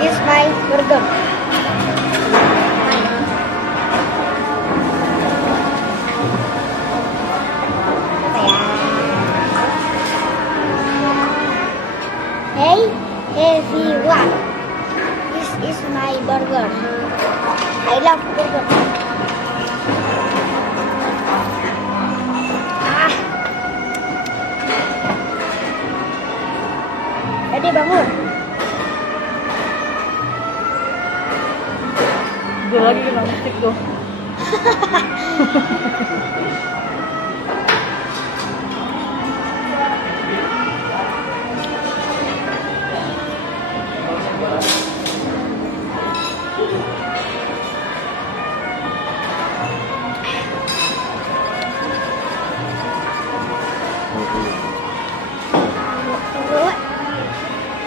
This is my burger. Hey everyone, this is my burger. I love burger. Jadi bangun. Dia lagi kena musik tuh.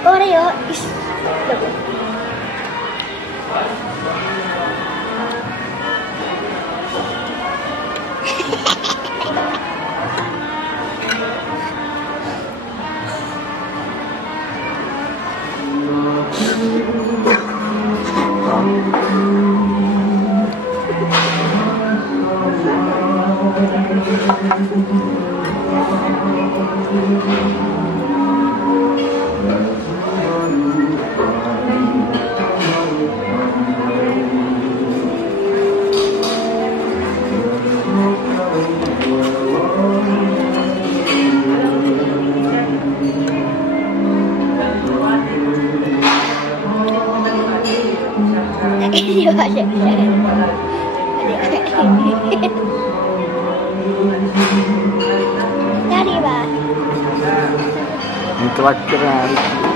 Oreo is the good. Ini ada. Dari Pak. Ini terakhir hari.